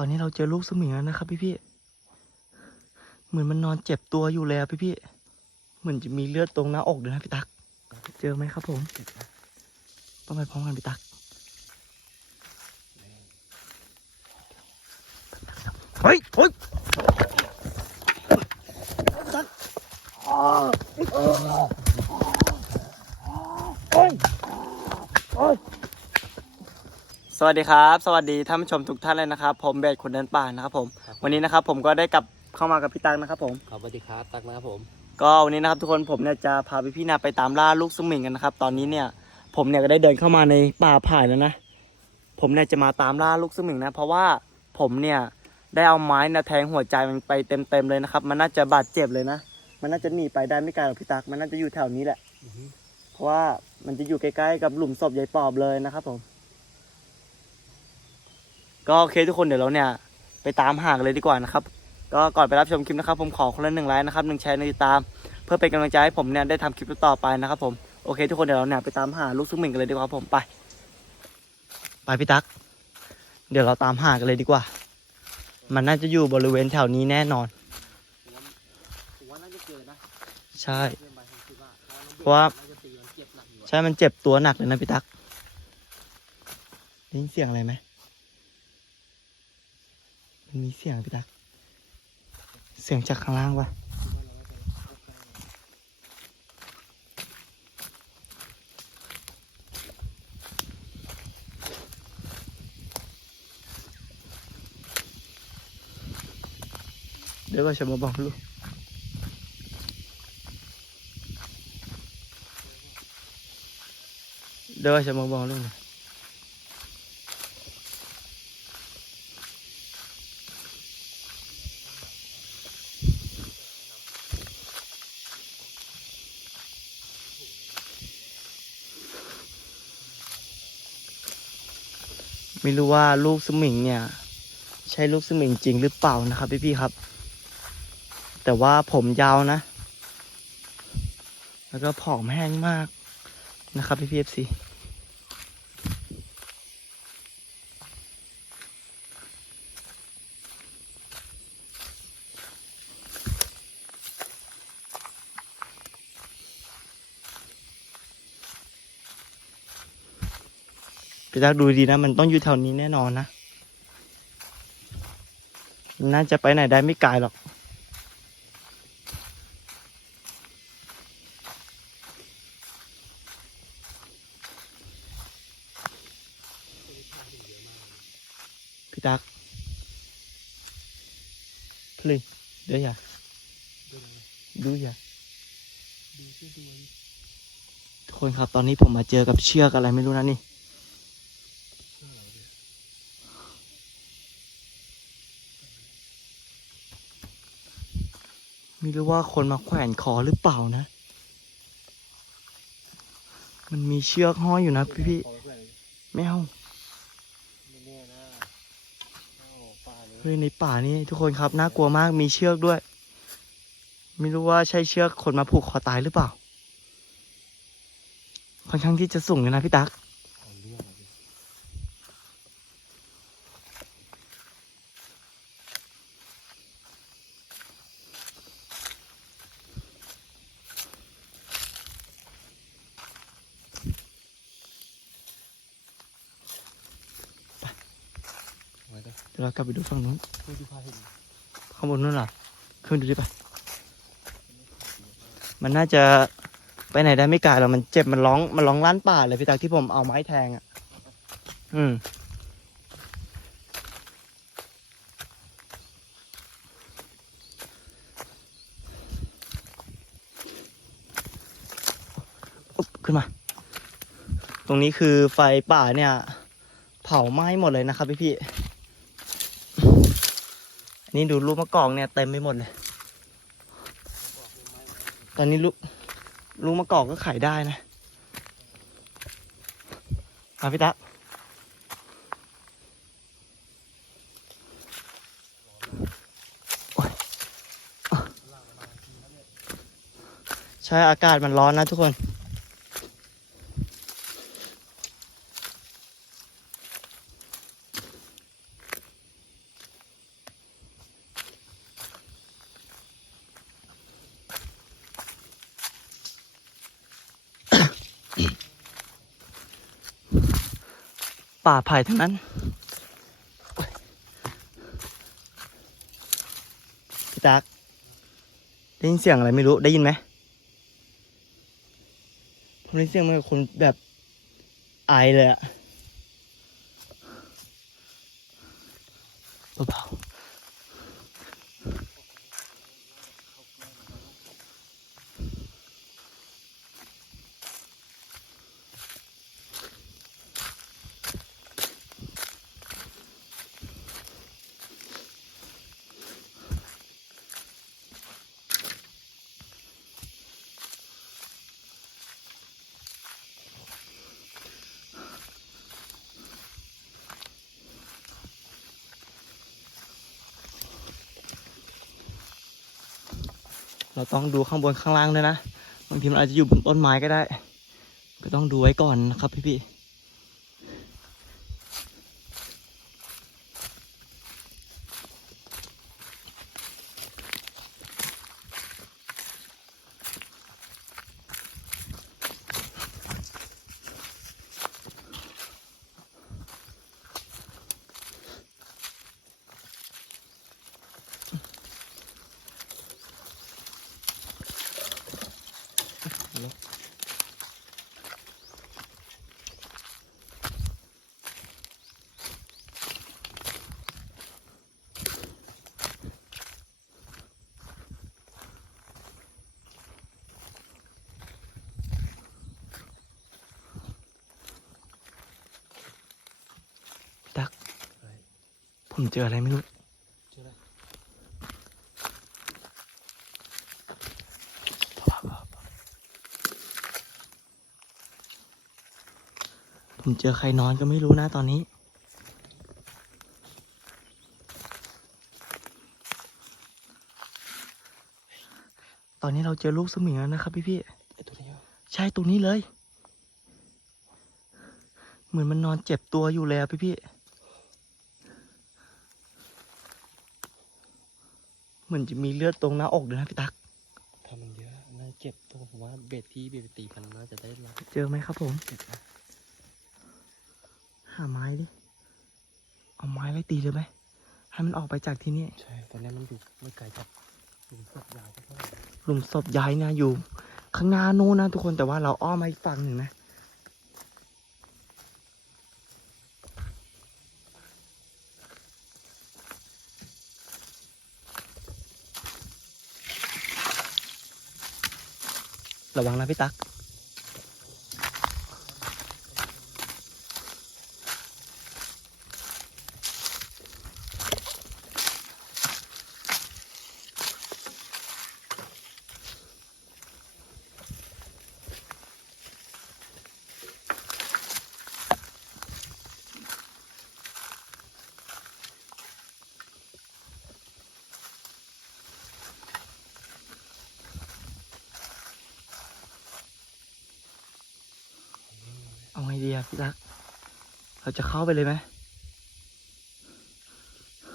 ตอนนี้เราเจอลูกสมิงแล้วนะครับพี่พี่เหมือนมันนอนเจ็บตัวอยู่เลยอะพี่พี่เหมือนจะมีเลือดตรงหน้าอกด้วยนะพี่ตัก เจอไหมครับผม ต้องไปพร้อมกันพี่ตักเฮ้ยเฮ้ยตักอ้าวอ้าวโอ้ยโอ้ย สวัสดีครับ สวัสดีท่านผู้ชมทุกท่านเลยนะครับ ผมเบสคนเดินป่านะครับผมวันนี้นะครับผมก็ได้กลับเข้ามากับพี่ตังนะครับผม ครับสวัสดีครับตักนะครับผม ก็วันนี้นะครับทุกคนผมเนี่ยจะพาพี่พี่ๆนาไปตามล่าลูกสมิงกันนะครับ ตอนนี้เนี่ยผมเนี่ยก็ได้เดินเข้ามาในป่าไผ่แล้วนะ ผมเนี่ยจะมาตามล่าลูกสมิงนะ เพราะว่าผมเนี่ยได้เอาไม้นะแทงหัวใจมันไปเต็มๆเลยนะครับ มันน่าจะบาดเจ็บเลยนะ มันน่าจะหนีไปได้ไม่ไกลหรอกพี่ตัก มันน่าจะอยู่แถวนี้แหละ เพราะว่ามันจะอยู่ใกล้ๆกับหลุมศพยายปอบเลยนะครับผม ก็โอเคทุกคนเดี๋ยวเราเนี่ยไปตามหากันเลยดีกว่านะครับ ก็ก่อนไปรับชมคลิปนะครับ ผมขอคนละหนึ่งไลค์นะครับหนึ่งแชร์หนึ่งติดตาม เพื่อเป็นกำลังใจให้ผมเนี่ยได้ทำคลิปต่อๆไปนะครับผมโอเคทุกคนเดี๋ยวเราเนี่ยไปตามหาลูกซุกหมิงกันเลยดีกว่าครับผมไป ไปพี่ตั๊กเดี๋ยวเราตามหากันเลยดีกว่า มันน่าจะอยู่บริเวณแถวนี้แน่นอน ผมว่าน่าจะเจอนะใช่เพื่อนไปผมคิดว่าเพราะว่า น่าจะตีมันเจ็บหนักอยู่อะใช่มันเจ็บตัวหนักเลยนะพี่ตั๊กได้ยินเสียงอะไรไหม มันมีเสียงพี่ตัก เสียงจากข้างล่างปะเดี๋ยวก็จะมาบอกลูกเดี๋ยวก็จะมาบอกลูกนะ ไม่รู้ว่าลูกสมิงเนี่ย ใช่ลูกสมิงจริงหรือเปล่านะครับพี่ๆครับ แต่ว่าผมยาวนะ แล้วก็ผอมแห้งมากนะครับพี่พีเอฟซี พี่ตักดูดีนะ มันต้องอยู่แถวนี้แน่นอนนะ น่าจะไปไหนได้ไม่ไกลหรอก พี่ตักพลีเดี๋ยวอย่าดูอย่าทุกคนครับตอนนี้ผมมาเจอกับเชือกอะไรไม่รู้นะนี่ ว่าคนมาแขวนคอหรือเปล่านะ มันมีเชือกห้อยอยู่นะพี่พี่ไม่เอาไม่แน่นะโอ้ป่าเลยเฮ้ยในป่านี่ทุกคนครับน่ากลัวมากมีเชือกด้วย ไม่รู้ว่าใช่เชือกคนมาผูกคอตายหรือเปล่า ค่อนข้างที่จะสูงเลยนะพี่ตั๊ก เอาเรื่องอะดิ ไว้ก็ เดี๋ยวเรากลับ ไปดูฝั่งนู้นเพื่อที่พาเห็นข้างบนนู้นเหรอขึ้นดูดิไปมันน่าจะไปไหนได้ไม่ไกลหรอกมันเจ็บมันร้องมันร้องลั่นป่าเลยพี่ตั๊กที่ผมเอาไม้แทงอะ อืมอุ๊บขึ้นมา ตรงนี้คือไฟป่าเนี่ย เผาไหม้หมดเลยนะครับพี่พี่ๆอั นนี้ดูลูกมะกอกเนี่ยเต็มไปหมดเลยตอนนี้ลูกลูกมะกอกก็ขายได้นะมาพี่ตะโอ๊ยอะใช่อากาศมันร้อนนะทุกคน ป่าไผ่ทั้งนั้น พี่ตักได้ยินเสียงอะไรไม่รู้ได้ยินไหมผมได้ยินเสียงเหมือนคนแบบไอเลยอะ เราต้องดูข้างบนข้างล่างด้วยนะบางทีมันอาจจะอยู่บนต้นไม้ก็ได้ ก็ต้องดูไว้ก่อนนะครับพี่พี่ตัก ผมเจออะไรไม่รู้เจออะไรผมเจอใครนอนก็ไม่รู้นะตอนนี้ ตอนนี้เราเจอลูกสมิงแล้วนะครับพี่พี่ไอ้ตัวนี้เหรอๆใช่ตรงนี้เลย เหมือนมันนอนเจ็บตัวอยู่เลยอะพี่พี่ เหมือนจะมีเลือดตรงหน้าอกด้วยนะพี่ตักถ้ามันเยอะน่าเจ็บตัวผมว่าเบ็ดที่เบ็ดไปตีมันน่าจะได้รับเจอไหมครับผมเจ็บนะหาไม้ดิ เอาไม้ไล่ตีเลยไหมให้มันออกไปจากที่นี่ ใช่ตอนนี้มันอยู่ไม่ไกลจากหลุมศพยาวก็เท่าไหร่หลุมศพยายเนี่ยอยู่ ข้างหน้านู้นนะทุกคนแต่ว่าเราอ้อมมาอีกฝั่งหนึ่งนะ ระวังนะพี่ตั๊ก ดีอะพี่ตั๊กเราจะเข้าไปเลยไหม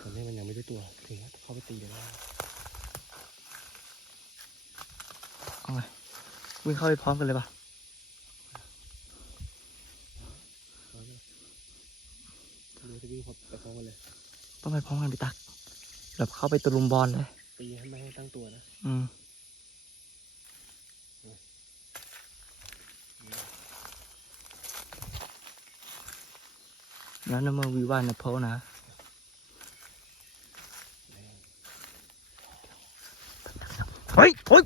ตอนนี้มันยังไม่ได้ตัวถึงว่าเข้าไปตีเลยนะเอาไงวิ่งเข้าไปพร้อมกันเลยปะดูที่วิ่งเข้าไปพร้อมกันเลยต้องไปพร้อมกันพี่ตั๊กแบบเข้าไปตะลุมบอลเลย ตีให้ไม่ให้ตั้งตัวนะ อืม แล้นมื่อวิวานนะเพานะเฮ้ยเฮ้ย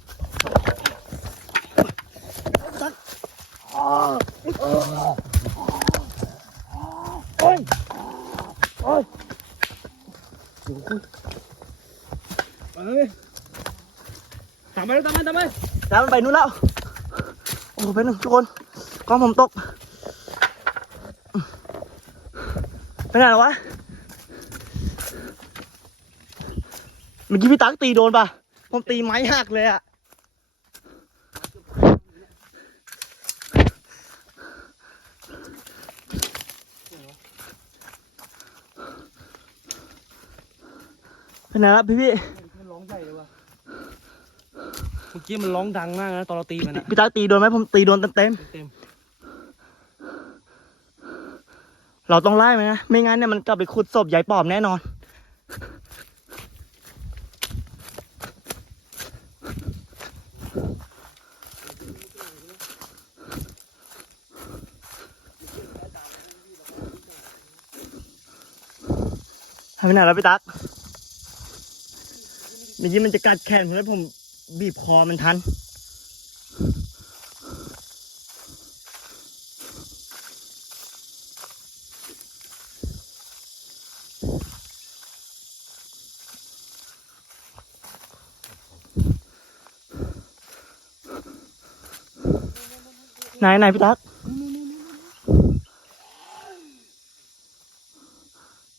โอ้ยไปเลยตามไปแล้วตามไปตามไปแล้วมันไปนู่นแล้ว โอ้โหไปหนึ่งทุกคนกล้องผมตก ไปไหนแล้ววะ เมื่อกี้พี่ตั๊กตีโดนปะผมตีไม้หักเลยอะไปไหนแล้วพี่พี่มันร้องใหญ่เลยว่ะเมื่อกี้มันร้องดังมากนะตอนเราตีมันอะพี่ตั๊กตีโดนไหมผมตีโดนเต็มเต็มเต็ม ๆ เราต้องไล่มันนะ ไม่งั้นเนี่ยมันกลับไปขุดศพยายปอบแน่นอนให้ไปไหนแล้วพี่ตั๊กเมื่อกี้มันจะกัดแขนผมแล้วผมบีบคอมันทัน นไหนพี่ตั๊ก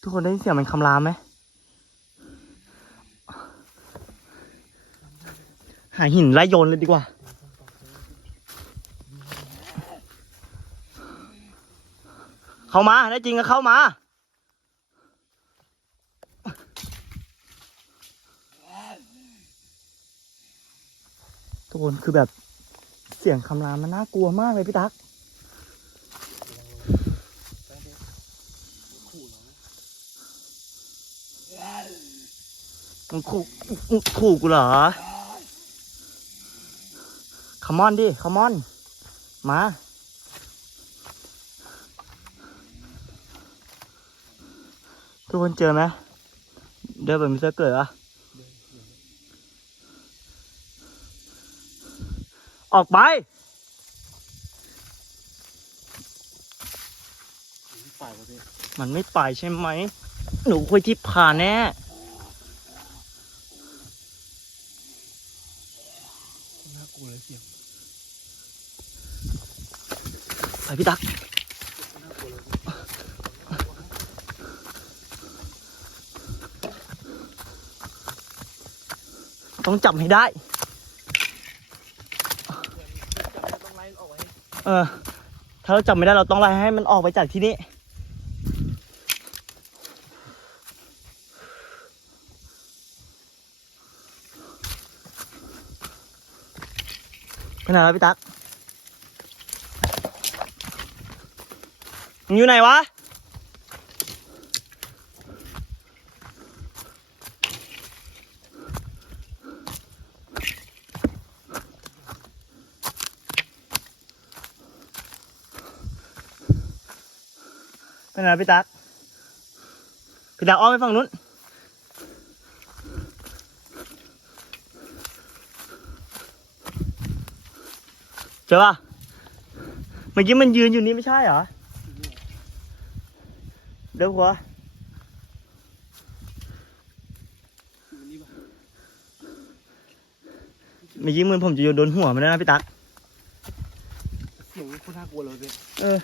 ทุกคนได้ยินเสียงมันคำรามไหมหาหินไล่โยนเลยดีกว่า เข้ามา ได้จริงก็เข้ามา ทุกคนคือแบบ สียงคำรามมันน่ากลัวมากเลยพี่ตั๊กมึงขู่มึงขู่กูเหรอคามอนดิคามอน มา ทุกคนเจอไหมเดินแบบมิสเตอร์เกิดอะ ออกไปฝ่ายวะพี่มันไม่ไปใช่ไหม หนูคุยที่ผ่านแน่น่ากลัวเลยเสียงไปพี่ตักต้องจับให้ได้ ต้องไล่ออกไว้ เออ ถ้าเราจับไม่ได้เราต้องไล่ให้มันออกไปจากที่นี่ ไปไหนแล้วพี่ตั๊กมึงอยู่ไหนวะ ไปไหนแล้วพี่ตั๊กพี่ตั๊กอ้อมไปฝั่งนู้นเจอป่ะเมื่อกี้มันยืนอยู่นี่ไม่ใช่เหรอเดี๋ยวหัวอยู่นี่ปะเมื่อกี้มือผมจะโยนโดนหัวมันแล้วนะพี่ตั๊กเสียงโคตรน่ากลัวเลยพี่เออ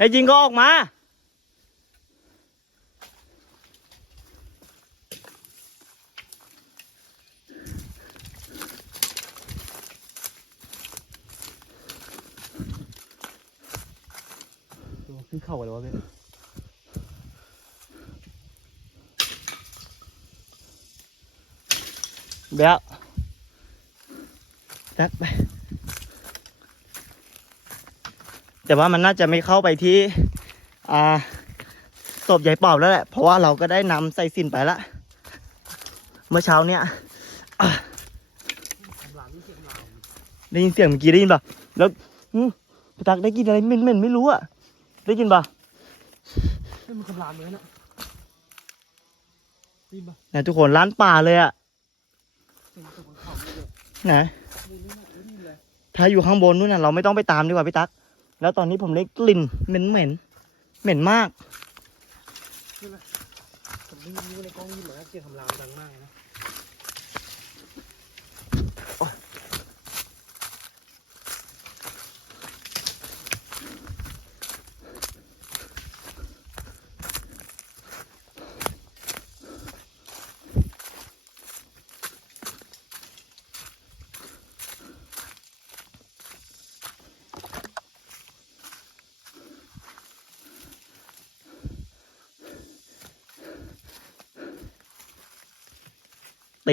ในจริงก็ออกมาตัวขึ้นเข่าเลยวะพี่เดี๋ยวตัดไป แต่ว่ามันน่าจะไม่เข้าไปที่อ่าศพใหญ่ปอบแล้วแหละ เพราะว่าเราก็ได้นำใส่สินไปละ เมื่อเช้าเนี่ยอะคำรามนี่เสียงคำรามได้ยินเสียงเมื่อกี้ได้ยินป่ะแล้วอืมพี่ตักได้กินอะไรเหม็นๆไม่รู้อะได้ยินป่ะนี่มันคำรามเลยนะได้ยินปะเนี่ยทุกคนร้านป่าเลยอะเสียงตกบนเขาเลยไหนนี่นี่นะนี่เลยถ้าอยู่ข้างบนนู่นน่ะเราไม่ต้องไปตามดีกว่าพี่ตั๊ก แล้วตอนนี้ผมได้กลิ่นเหม็นเหม็นเหม็นมากผมได้ยินในกล้องนี่เหมือนเสียงคำรามดังมากนะ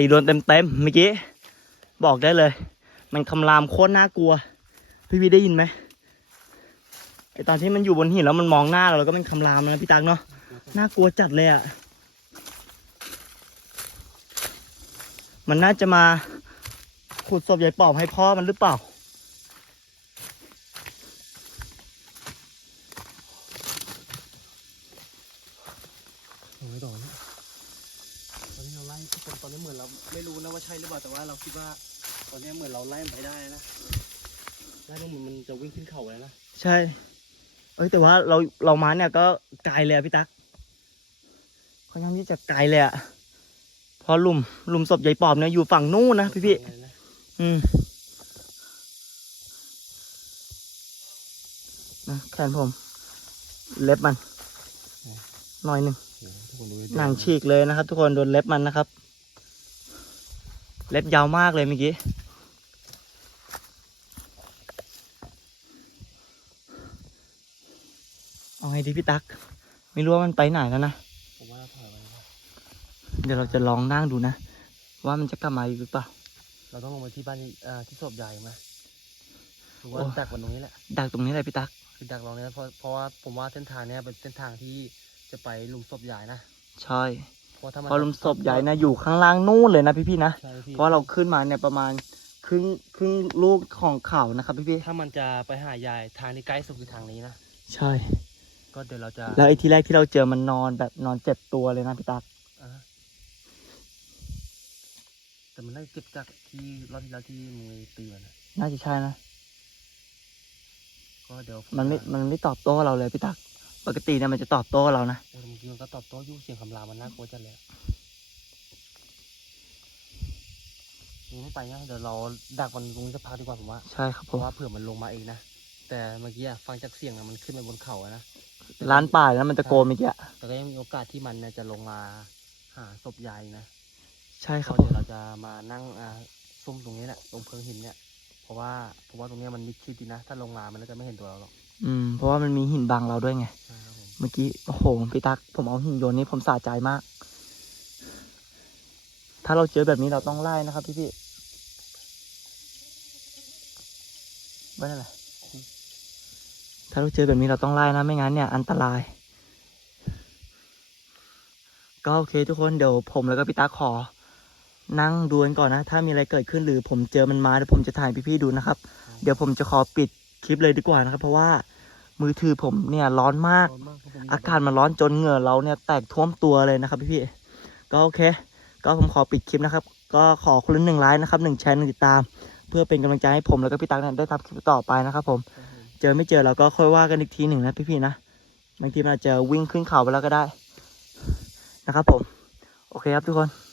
ตีโดนเต็มๆเมื่อกี้บอกได้เลย มันคำรามโคตรน่ากลัว พี่พี่ได้ยินไหมไอตอนที่มันอยู่บนหินแล้วมันมองหน้าเราแล้วก็เป็นคำรามนะพี่ตักเนาะน่ากลัวจัดเลยอะมันน่าจะมาขุดศพยายปอบให้พ่อมันหรือเปล่าโอ้ยต่อนะตอนนี้เราไล่ ทุกคนตอนนี้เหมือนเราไม่รู้นะว่าใช่หรือเปล่าแต่ว่าเราคิดว่า ตอนนี้เหมือนเราไล่มันไปได้นะไล่ตรงมันมันจะวิ่งขึ้นเขาแล้วนะใช่ เอ้ยแต่ว่าเราเรามาเนี่ยก็ไกลเลยอะพี่ตั๊กค่อนข้างที่จะไกลเลยอะเพราะหลุมหลุมศพยายปอบเนี่ยอยู่ฝั่งนู้นนะพี่พี่เลยนะๆอืมนะแขนผม เล็บมันหน่อยหนึ่งโอ้โหทุก คนดูดิหนังฉีกเลยนะครับ ทุกคนโดนเล็บมันนะครับ เล็บยาวมากเลยเมื่อกี้เอาไงดีพี่ตั๊กไม่รู้ว่ามันไปไหนแล้วนะผมว่าเราถอยไปนะเดี๋ยวเราจะลองนั่งดูนะ ว่ามันจะกลับมาอีกหรือเปล่า เราต้องลงไปที่บ้านเอ่อที่ศพใหญ่ไหมหรือว่าโอ้ ดักมันตรงนี้แหละดักตรงนี้เลยพี่ตั๊กคือดักเราเนี่ยเพราะเพราะว่าผมว่าเส้นทางเนี้ยเป็นเส้นทางที่ จะไปหลุมศพใหญ่นะ ใช่ เพราะถ้ามันเพราะหลุมศพใหญ่นะอยู่ข้างล่างนู่นเลยนะพี่ๆนะ ใช่พี่เพราะเราขึ้นมาเนี่ยประมาณครึ่งครึ่งลูกของเขานะครับพี่ถ้ามันจะไปหายายทางที่ใกล้สุดคือทางนี้นะ ๆใช่ ก็เดี๋ยวเราจะแล้วไอ้ทีแรกที่เราเจอมันนอนแบบนอนเจ็บตัวเลยนะพี่ตั๊กอ่าแต่มันได้เก็บจากที่รอบที่แล้วที่มือตีมันนะน่าจะใช่นะ ก็เดี๋ยวมันไม่ มันไม่ตอบโต้เราเลยพี่ตัก ปกติเนี่ยมันจะตอบโต้เรานะโอ้ยเมื่อกี้มันก็ตอบโต้อยุ่เสียงคำรามมันน่ากลัวจัดเลยอะยังไม่ไปนะเดี๋ยวเราดักมันตรงนี้สักพักดีกว่าผมว่าใช่ครับเพผมราะว่าเผื่อมันลงมาเองนะแต่เมื่อกี้อะฟังจากเสียงนะมันขึ้นไปบนเขาอะนะร้านป่าแล้วมันตะโกนเมื่อกี้อะแต่ก็ยังมีโอกาสที่มันเนี่ยจะลงมาหาศพยายนะ ใช่ครับก็ผมเดี๋ยวเราจะมานั่งอ่าซุ่มตรงนี้แหละตรงเพิงหินเนี่ยเพราะว่าเพราะว่าตรงเนี้ยมันมิดชิดดีนะ ถ้าลงมามันก็จะไม่เห็นตัวเราหรอก อืม เพราะว่ามันมีหินบังเราด้วยไงใช่ครับผมเมื่อกี้ โอ้โห พี่ตัก ผมเอาหินโยนนี่ผมสะใจมาก ถ้าเราเจอแบบนี้เราต้องไล่นะครับพี่พี่ว่านั่นแหละถ้าเราเจอแบบนี้เราต้องไล่นะ ไม่งั้นเนี่ย อันตราย ก็โอเคทุกคน เดี๋ยวผมแล้วก็พี่ตาขอ นั่งดูกันก่อนนะ ถ้ามีอะไรเกิดขึ้นหรือผมเจอมันมาเดี๋ยวผมจะถ่ายพี่ๆดูนะครับ เดี๋ยวผมจะขอปิด คลิปเลยดีกว่านะครับ เพราะว่ามือถือผมเนี่ยร้อนมากร้อนมากครับผมอากาศมันร้อนจนเหงื่อเราเนี่ยแตกท่วมตัวเลยนะครับพี่ๆก็โอเค ก็ผมขอปิดคลิปนะครับ ก็ขอคนละหนึ่งไลค์นะครับหนึ่งแชร์หนึ่งติดตาม เพื่อเป็นกำลังใจให้ผมแล้วก็พี่ตั๊กเนี่ยได้ทำคลิปต่อไปนะครับ ผมครับผมเจอไม่เจอเราก็ค่อยว่ากันอีกทีหนึ่งนะพี่ๆนะบางทีมันอาจจะวิ่งขึ้นเขาไปแล้วก็ได้นะครับผม โอเคครับทุกคน